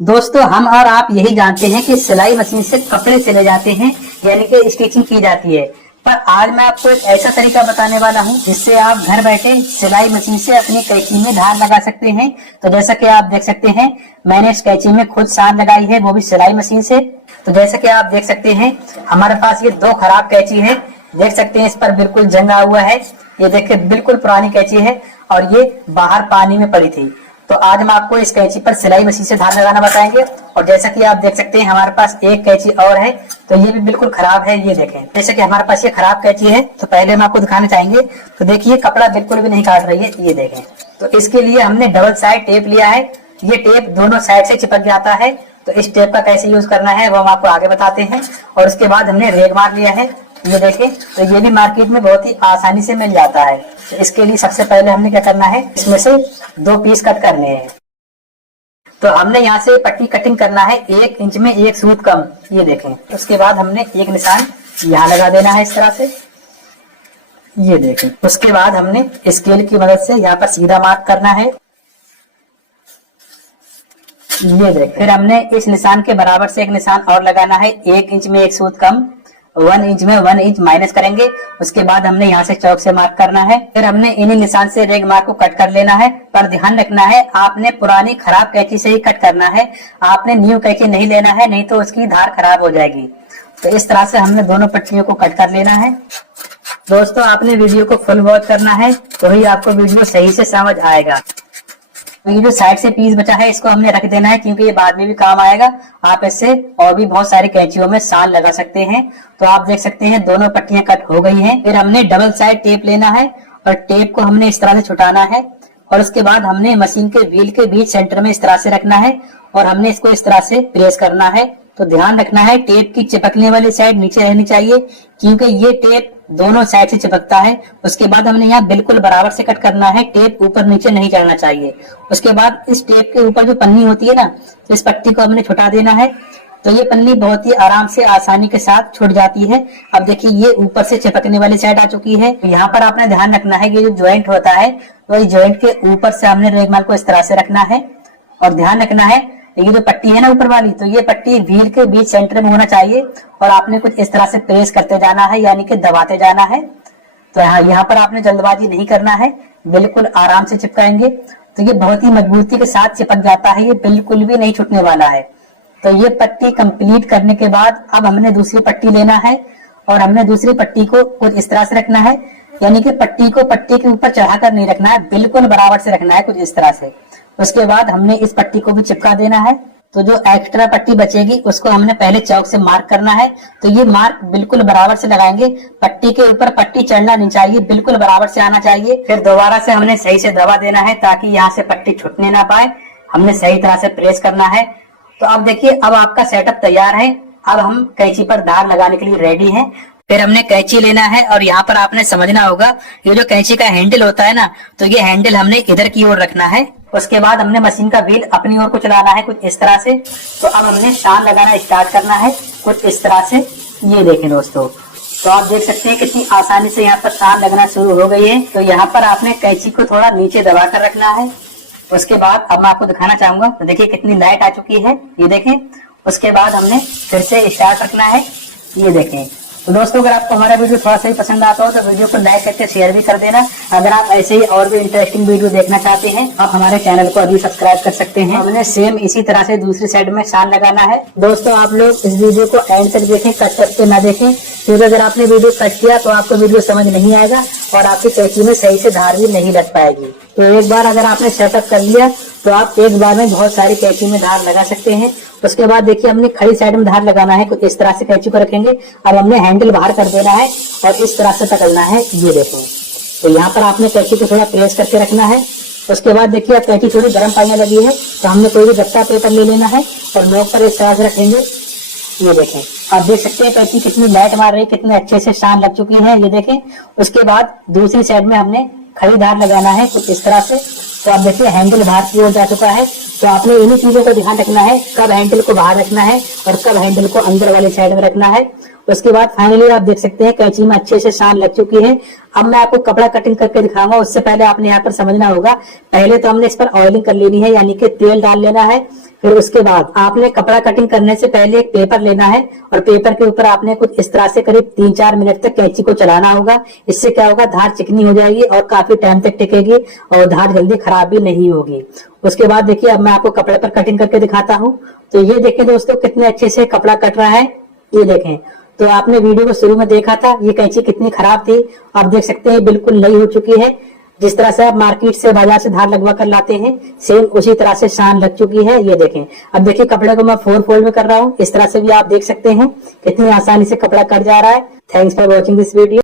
दोस्तों, हम और आप यही जानते हैं कि सिलाई मशीन से कपड़े सिले जाते हैं, यानी कि स्टिचिंग की जाती है। पर आज मैं आपको एक ऐसा तरीका बताने वाला हूं जिससे आप घर बैठे सिलाई मशीन से अपनी कैंची में धार लगा सकते हैं। तो जैसा कि आप देख सकते हैं, मैंने इस कैंची में खुद धार लगाई है, वो भी सिलाई मशीन से। तो जैसा कि आप देख सकते हैं, हमारे पास ये दो खराब कैंची है। देख सकते हैं इस पर बिल्कुल जंग आ हुआ है। ये देखिए बिल्कुल पुरानी कैंची है और ये बाहर पानी में पड़ी थी। तो आज हम आपको इस कैंची पर सिलाई मशीन से धार लगाना बताएंगे। और जैसा कि आप देख सकते हैं, हमारे पास एक कैंची और है, तो ये भी बिल्कुल खराब है। ये देखें, जैसे कि हमारे पास ये खराब कैंची है, तो पहले हम आपको दिखाना चाहेंगे। तो देखिए कपड़ा बिल्कुल भी नहीं काट रही है, ये देखें। तो इसके लिए हमने डबल साइड टेप लिया है। ये टेप दोनों साइड से चिपक जाता है। तो इस टेप का कैसे यूज करना है वो हम आपको आगे बताते हैं। और उसके बाद हमने रेग मार लिया है, ये देखें। तो ये भी मार्केट में बहुत ही आसानी से मिल जाता है। तो इसके लिए सबसे पहले हमने क्या करना है, इसमें से दो पीस कट करने हैं। तो हमने यहाँ से पट्टी कटिंग करना है 1 इंच में 1 सूत कम, ये देखें। उसके बाद हमने एक निशान यहाँ लगा देना है इस तरह से, ये देखें। उसके बाद हमने स्केल की मदद से यहाँ पर सीधा मार्क करना है, ये देखें। फिर हमने इस निशान के बराबर से एक निशान और लगाना है 1 इंच में 1 सूत कम, 1 इंच में 1 इंच माइनस करेंगे। उसके बाद हमने यहाँ से चौक से मार्क करना है। फिर हमने इन्हीं निशान से रेग मार्क को कट कर लेना है। पर ध्यान रखना है, आपने पुरानी खराब कैंची से ही कट करना है, आपने न्यू कैंची नहीं लेना है, नहीं तो उसकी धार खराब हो जाएगी। तो इस तरह से हमने दोनों पट्टियों को कट कर लेना है। दोस्तों, आपने वीडियो को फुल वॉच करना है, तो ही आपको वीडियो सही से समझ आएगा। ये जो साइड से पीस बचा है, इसको हमने रख देना है, क्योंकि ये बाद में भी काम आएगा। आप इससे और भी बहुत सारी कैंचियों में साल लगा सकते हैं। तो आप देख सकते हैं दोनों पट्टियां कट हो गई हैं। फिर हमने डबल साइड टेप लेना है और टेप को हमने इस तरह से छुटाना है। और उसके बाद हमने मशीन के व्हील के बीच सेंटर में इस तरह से रखना है और हमने इसको इस तरह से प्रेस करना है। तो ध्यान रखना है, टेप की चिपकने वाली साइड नीचे रहनी चाहिए, क्योंकि ये टेप दोनों साइड से चिपकता है। उसके बाद हमने यहाँ बिल्कुल बराबर से कट करना है, टेप ऊपर नीचे नहीं चढ़ना चाहिए। उसके बाद इस टेप के ऊपर जो पन्नी होती है ना, तो इस पट्टी को हमने छुटा देना है। तो ये पन्नी बहुत ही आराम से आसानी के साथ छूट जाती है। अब देखिए ये ऊपर से चिपकने वाली साइड आ चुकी है। यहाँ पर आपने ध्यान रखना है, ये जो ज्वाइंट होता है, तो इस ज्वाइंट के ऊपर से हमने रेग मार्क को इस तरह से रखना है। और ध्यान रखना है, ये जो पट्टी है ना ऊपर वाली, तो ये पट्टी व्हील के बीच सेंटर में होना चाहिए और आपने कुछ इस तरह से प्रेस करते जाना है, यानी कि दबाते जाना है। तो यहाँ पर आपने जल्दबाजी नहीं करना है, बिल्कुल आराम से चिपकाएंगे। तो ये बहुत ही मजबूती के साथ चिपक जाता है, ये बिल्कुल भी नहीं छूटने वाला है। तो ये पट्टी कंप्लीट करने के बाद अब हमने दूसरी पट्टी लेना है और हमने दूसरी पट्टी को कुछ इस तरह से रखना है, यानी कि पट्टी को पट्टी के ऊपर चढ़ाकर नहीं रखना है, बिल्कुल बराबर से रखना है, कुछ इस तरह से। उसके बाद हमने इस पट्टी को भी चिपका देना है। तो जो एक्स्ट्रा पट्टी बचेगी उसको हमने पहले चौक से मार्क करना है। तो ये मार्क बिल्कुल बराबर से लगाएंगे, पट्टी के ऊपर पट्टी चढ़ना नहीं चाहिए, बिल्कुल बराबर से आना चाहिए। फिर दोबारा से हमने सही से दबा देना है ताकि यहाँ से पट्टी छूटने ना पाए। हमने सही तरह से प्रेस करना है। तो अब देखिए, अब आपका सेटअप तैयार है। अब हम कैंची पर धार लगाने के लिए रेडी हैं। फिर हमने कैंची लेना है और यहाँ पर आपने समझना होगा, ये जो कैंची का हैंडल होता है ना, तो ये हैंडल हमने इधर की ओर रखना है। उसके बाद हमने मशीन का व्हील अपनी ओर को चलाना है, कुछ इस तरह से। तो अब हमने शान लगाना स्टार्ट करना है, कुछ इस तरह से। ये देखें दोस्तों, तो आप देख सकते हैं कितनी आसानी से यहाँ पर शान लगना शुरू हो गई है। तो यहाँ पर आपने कैंची को थोड़ा नीचे दबा कर रखना है। उसके बाद अब मैं आपको दिखाना चाहूंगा, तो देखिए कितनी लाइट आ चुकी है, ये देखें। उसके बाद हमने फिर से स्टार्ट रखना है, ये देखें। तो दोस्तों, अगर आपको हमारा वीडियो थोड़ा सा ही पसंद आता हो तो वीडियो को लाइक करके शेयर भी कर देना। अगर आप ऐसे ही और भी इंटरेस्टिंग वीडियो देखना चाहते हैं, आप हमारे चैनल को अभी सब्सक्राइब कर सकते हैं। हमने सेम इसी तरह से दूसरी साइड में शान लगाना है। दोस्तों, आप लोग इस वीडियो को एंड तक देखें, कट करके ना देखें, क्योंकि अगर आपने वीडियो कट किया तो आपको वीडियो समझ नहीं आएगा और आपकी कैंची में सही से धार भी नहीं लग पाएगी। तो एक बार अगर आपने सेटअप कर लिया तो आप एक बार में बहुत सारी कैंची में धार लगा सकते हैं। उसके बाद देखिए, हमने खड़ी साइड में धार लगाना है, कुछ इस तरह से कैंची को रखेंगे। अब हमने हैंडल बाहर कर देना है और इस तरह से पकड़ना है, ये देखो। तो यहाँ पर आपने कैंची को थोड़ा प्रेस करके रखना है। उसके बाद देखिए, अब कैंची थोड़ी गर्म पानी लगी है, तो हमने कोई भी गत्ता पेपर ले लेना है और नोक पर इस तरह से रखेंगे, ये देखें। आप देख सकते हैं कैंची कितनी लाइट मार रही है, कितने अच्छे से शान लग चुकी है, ये देखें। उसके बाद दूसरी साइड में हमने खड़ी धार लगाना है, कुछ इस तरह से। तो आप देखिए हैंडल बाहर की ओर जा चुका है। तो आपने इन्हीं चीजों का ध्यान रखना है, कब हैंडल को बाहर रखना है और कब हैंडल को अंदर वाली साइड में रखना है। उसके बाद फाइनली आप देख सकते हैं कैंची में अच्छे से शान लग चुकी है। अब मैं आपको कपड़ा कटिंग करके दिखाऊंगा, उससे पहले आपने यहाँ पर समझना होगा। पहले तो हमने इस पर ऑयलिंग कर लेनी है, यानी कि तेल डाल लेना है। फिर उसके बाद आपने कपड़ा कटिंग करने से पहले एक पेपर लेना है और पेपर के ऊपर आपने कुछ इस तरह से करीब 3-4 मिनट तक कैंची को चलाना होगा। इससे क्या होगा, धार चिकनी हो जाएगी और काफी टाइम तक टिकेगी और धार जल्दी खराब भी नहीं होगी। उसके बाद देखिए अब मैं आपको कपड़े पर कटिंग करके दिखाता हूँ। तो ये देखें दोस्तों कितने अच्छे से कपड़ा कट रहा है, ये देखें। तो आपने वीडियो को शुरू में देखा था ये कैंची कितनी खराब थी, आप देख सकते हैं बिल्कुल नई हो चुकी है। जिस तरह से आप मार्केट से बाजार से धार लगवा कर लाते हैं सेम उसी तरह से शान लग चुकी है। ये देखें। अब देखिए कपड़े को मैं 4 फोल्ड में कर रहा हूँ, इस तरह से भी आप देख सकते हैं कितनी आसानी से कपड़ा कट जा रहा है। Thanks for watching this video.